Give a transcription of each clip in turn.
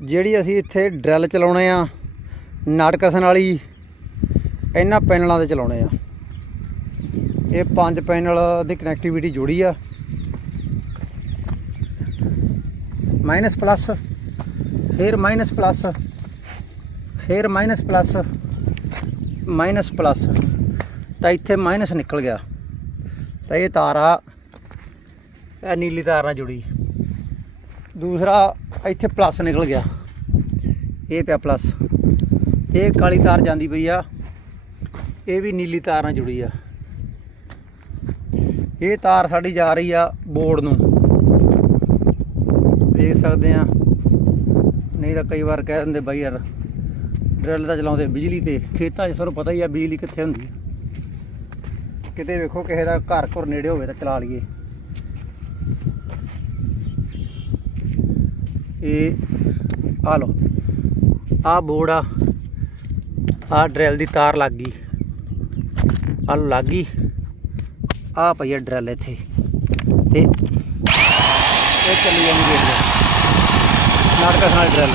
ਜਿਹੜੀ ਅਸੀਂ ਇੱਥੇ ਡਰਿੱਲ ਚਲਾਉਣੇ ਆ ਨਟ ਕਸਣ ਵਾਲੀ ਇਹਨਾਂ ਪੈਨਲਾਂ ਦੇ ਚਲਾਉਣੇ ਆ। ਇਹ 5 ਪੈਨਲ ਦੀ ਕਨੈਕਟੀਵਿਟੀ ਜੋੜੀ ਆ, ਮਾਈਨਸ ਪਲੱਸ ਫਿਰ ਮਾਈਨਸ ਪਲੱਸ ਫਿਰ ਮਾਈਨਸ ਪਲੱਸ ਮਾਈਨਸ ਪਲੱਸ। ਤਾਂ ਇੱਥੇ ਮਾਈਨਸ ਨਿਕਲ ਗਿਆ ਤਾਂ ਇਹ ਤਾਰ ਆ ਇਹ ਨੀਲੀ ਤਾਰ ਨਾਲ ਜੁੜੀ। ਦੂਸਰਾ ਇੱਥੇ ਪਲੱਸ ਨਿਕਲ ਗਿਆ, ਇਹ ਪਿਆ ਪਲੱਸ। ਇਹ ਕਾਲੀ ਤਾਰ ਜਾਂਦੀ ਪਈ ਆ, ਇਹ ਵੀ ਨੀਲੀ ਤਾਰ ਨਾਲ ਜੁੜੀ ਆ। ਇਹ ਤਾਰ ਸਾਡੀ ਜਾ ਰਹੀ ਆ ਬੋਰਡ ਨੂੰ, ਦੇਖ ਸਕਦੇ ਆ। ਨਹੀਂ ਤਾਂ ਕਈ ਵਾਰ ਕਹਿ ਦਿੰਦੇ ਬਾਈ ਯਾਰ ਡਰਿੱਲ ਤਾਂ ਚਲਾਉਂਦੇ ਬਿਜਲੀ ਤੇ, ਖੇਤਾਂ 'ਚ ਸਾਨੂੰ ਪਤਾ ਹੀ ਆ ਬਿਜਲੀ ਕਿੱਥੇ ਹੁੰਦੀ ਆ। ਕਿਤੇ ਵੇਖੋ ਕਿਸੇ ਦਾ ਘਰ ਘਰ ਨੇੜੇ ਹੋਵੇ ਤਾਂ ਚਲਾ ਲਈਏ। ਇਹ ਆ ਲਓ, ਆਹ ਬੋਰਡ ਆ, ਆਹ ਡਰਿੱਲ ਦੀ ਤਾਰ ਲੱਗ ਗਈ, ਆਹ ਲੱਗ ਗਈ। ਆਹ ਪਈ ਆ ਡਰਿੱਲ ਇੱਥੇ ਤੇ ਇਹ ਚੱਲੀ ਜਾਂਦੀ ਵੇਖ ਲਓ ਨਾਟਕ ਨਾਲ ਡਰਿਲ।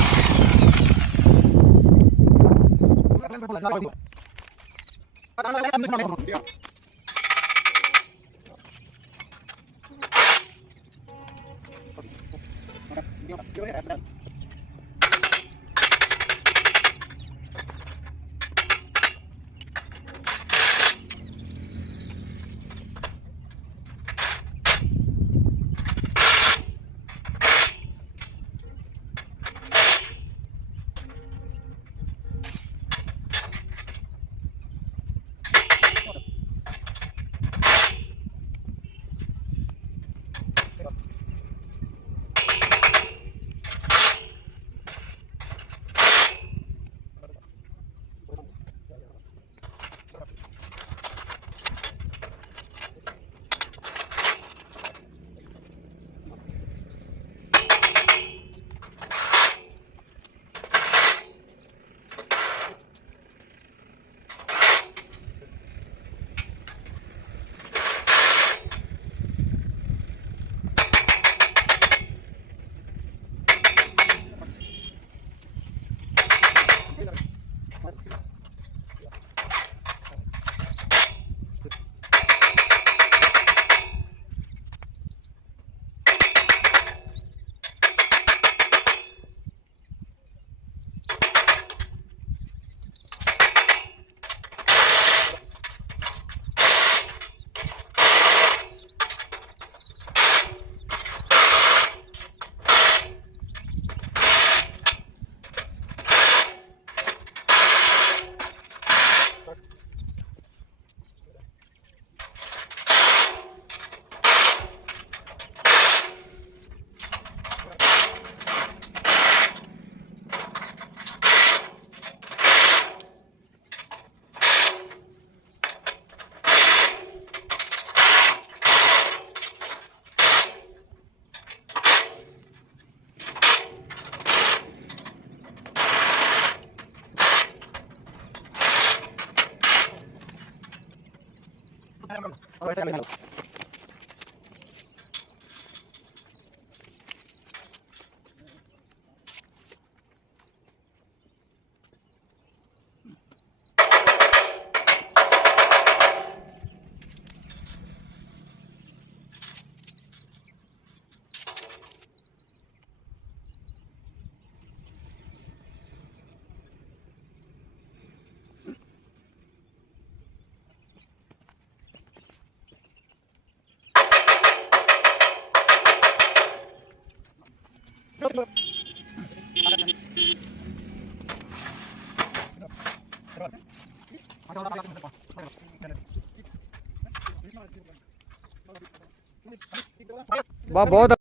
बहुत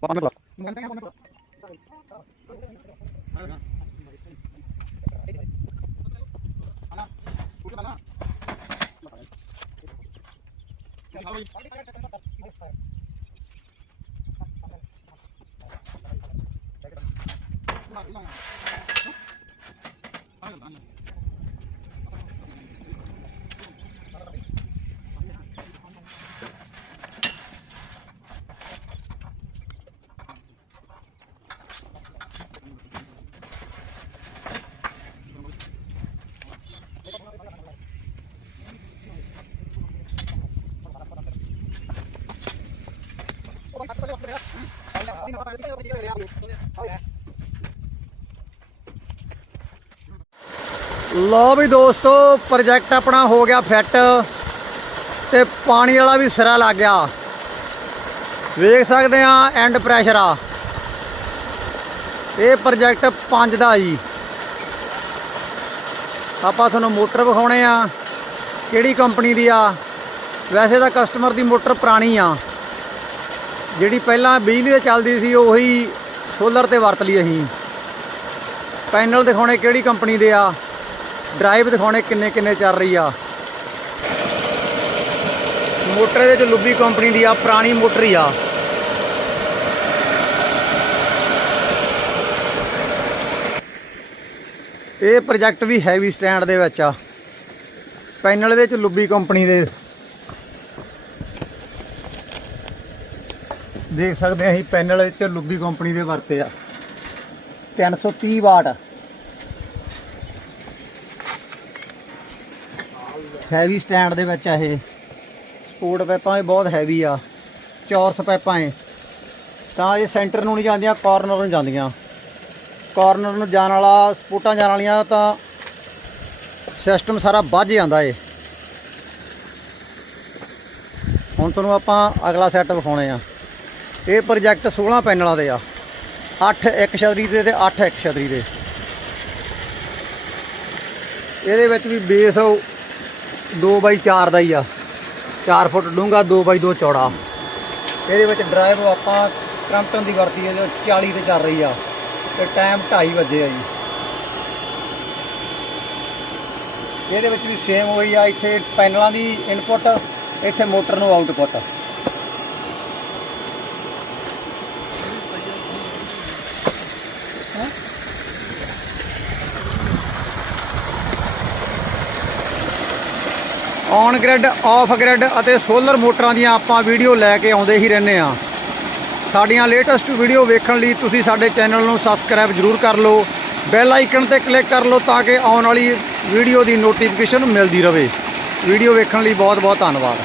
Monoblock. लो भी दोस्तों प्रोजेक्ट अपना हो गया फिट ते पानी वाला भी सिरा लग गया। वेख सकते हैं एंड प्रैशर आ ये प्रोजेक्ट 5 का जी। आपां तुहानूं मोटर विखाउणे आ किहड़ी कंपनी दी आ। वैसे तो कस्टमर की मोटर पुरानी आ जिहड़ी पहलां बिजली ते चलदी सी उही सोलर ते वरत लई असीं। पैनल दिखाउणे किहड़ी कंपनी दे आ, ड्राइव दिखाने किन्ने किन्ने चल रही आ। मोटर ये लुब्बी कंपनी दी आ, पुरानी मोटर ही आ। ये प्रोजेक्ट भी हैवी स्टैंड दे विच आ। पैनल ये लुब्बी कंपनी दे देख सकते हैं। पैनल ये लुब्बी कंपनी दे वरते आ 330 वाट हैवी स्टैंड दे विच ये सपोर्ट पाइपां भी बहुत हैवी आ। चौरस पाइपां है तो ये सेंटर नूं नहीं जांदियां, कॉर्नर नूं जांदियां। कॉर्नर नूं जाण वाला सपोर्टां जाण वालियां तो सिस्टम सारा बज जांदा है। हुण तुहानूं आपां अगला सैट विखाउणे आ। ये प्रोजेक्ट 16 पैनलों के आ, 8 एक छतरी दे ते 8 एक छतरी दे। ये भी बेस 2x4 का ही आ, 4 फुट डूंगा 2x2 चौड़ा। ये ड्राइव आपां क्रम्पटन की वरती है जो 40 ते चल रही आ ते टाइम 2:30 बजे आ जी। ये भी सेम वही आ, इत्थे पैनलों की इनपुट, इत्थे मोटर नूं output. On grid of grid और सोलर मोटर दी आपां वीडियो लैके आउंदे ही रहने आ। साडियां लेटेस्ट वीडियो वेखण लई तुसीं साडे चैनल नूं सबसक्राइब जरूर कर लो, बैल आइकन ते क्लिक कर लो ताकि आउण वाली वीडियो की नोटिफिकेशन मिलती रहे। वीडियो वेखण लई बहुत बहुत धन्नवाद।